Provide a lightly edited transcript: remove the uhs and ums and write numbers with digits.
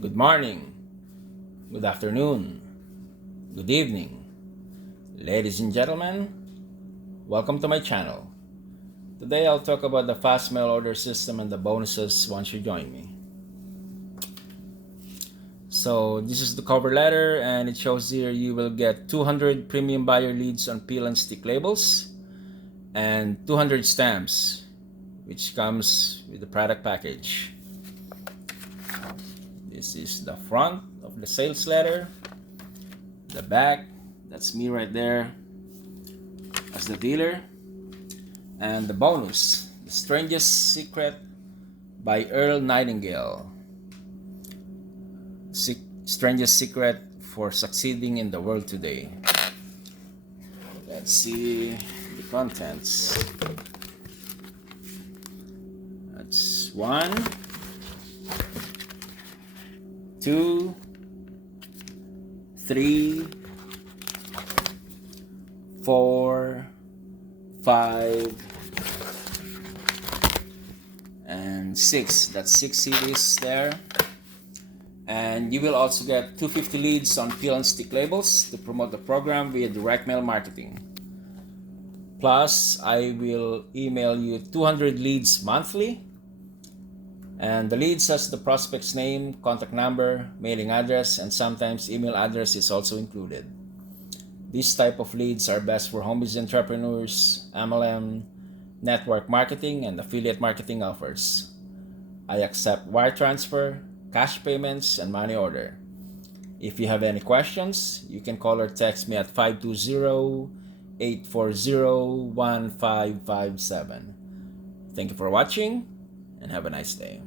Good morning, good afternoon, good evening. Ladies and gentlemen, welcome to my channel. Today I'll talk about the fast mail order system and the bonuses once you join me. So this is the cover letter, and it shows here you will get 200 premium buyer leads on peel and stick labels and 200 stamps, which comes with the product package. This is the front of the sales letter. The back, that's me right there as the dealer. And the bonus, The Strangest Secret by Earl Nightingale. Strangest secret for succeeding in the world today. Let's see the contents. That's 1, 2, 3, 4, 5, and 6. That's 6 CDs there. And you will also get 250 leads on peel and stick labels to promote the program via direct mail marketing. Plus, I will email you 200 leads monthly. And the leads has the prospect's name, contact number, mailing address, and sometimes email address is also included. These type of leads are best for home business entrepreneurs, MLM, network marketing, and affiliate marketing offers. I accept wire transfer, cash payments, and money order. If you have any questions, you can call or text me at 520-840-1557. Thank you for watching, and have a nice day.